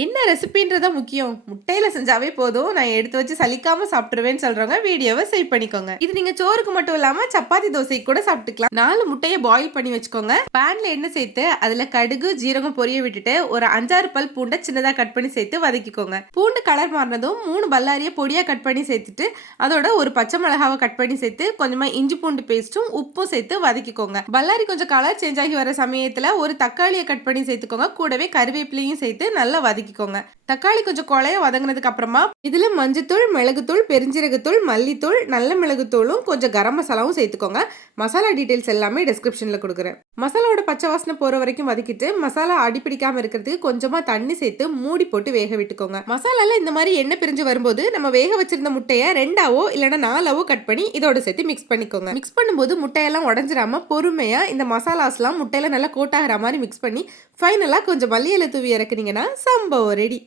என்ன ரெசிபின்றதா முக்கியம். முட்டையில செஞ்சாவே போதும். நான் எடுத்து வச்சு சலிக்காம சாப்பிட்டுருவேன்னு சொல்றவங்க வீடியோவ சேவ் பண்ணிக்கோங்க. இது நீங்க சோறுக்கு மட்டும் இல்லாம சப்பாத்தி தோசைக்கு கூட சாப்பிட்டுக்கலாம். 4 முட்டைய பாயில் பண்ணி வச்சுக்கோங்க. பேன்ல எண்ணெய் சேர்த்து அதுல கடுகு, ஜீரகம் பொரிய விட்டுட்டு ஒரு 5, 6 பல் பூண்டை சின்னதா கட் பண்ணி சேர்த்து வதக்கிக்கோங்க. பூண்டு கலர் மாறினதும் 3 பல்லாரிய பொடியா கட் பண்ணி சேர்த்துட்டு அதோட ஒரு பச்சை மிளகாவை கட் பண்ணி சேர்த்து கொஞ்சமா இஞ்சி பூண்டு பேஸ்ட்டும் உப்பும் சேர்த்து வதக்கிக்கோங்க. பல்லாரி கொஞ்சம் கலர் சேஞ்ச் ஆகி வர சமயத்துல ஒரு தக்காளியை கட் பண்ணி சேர்த்துக்கோங்க. கூடவே கருவேப்பிலையும் சேர்த்து நல்லா வதக்கிக்கோங்க. தக்காளி கொஞ்சம் கொலைய வதங்கினதுக்கு அப்புறமா இதுல மஞ்சத்தூள், மிளகுத்தூள், பெருஞ்சீரகத்தூள், மல்லித்தூள், நல்ல மிளகுத்தூளும் கொஞ்சம் கரம் மசாலாவும் சேர்த்துக்கோங்க. மசாலா டீடைல்ஸ் எல்லாமே டிஸ்கிரிப்ஷன்ல கொடுக்குறேன். மசாலாவோட பச்சை வாசனை போற வரைக்கும் வதக்கிட்டு மசாலா அடிப்பிடிக்காம இருக்கிறதுக்கு கொஞ்சமா தண்ணி சேர்த்து மூடி போட்டு வேக விட்டுக்கோங்க. மசாலால இந்த மாதிரி எண்ணெய் பிரிஞ்சு வரும்போது நம்ம வேக வச்சிருந்த முட்டையை 2ஆவோ இல்லைன்னா 4ஆவோ கட் பண்ணி இதோட சேர்த்து மிக்ஸ் பண்ணிக்கோங்க. மிக்ஸ் பண்ணும்போது முட்டையெல்லாம் உடஞ்சிடாம பொறுமையா இந்த மசாலாஸ்லாம் முட்டையில நல்லா கோட் ஆகிற மாதிரி மிக்ஸ் பண்ணி ஃபைனலா கொஞ்சம் மல்லி இலை தூவி இறக்குனீங்கன்னா சம்பவம் ரெடி.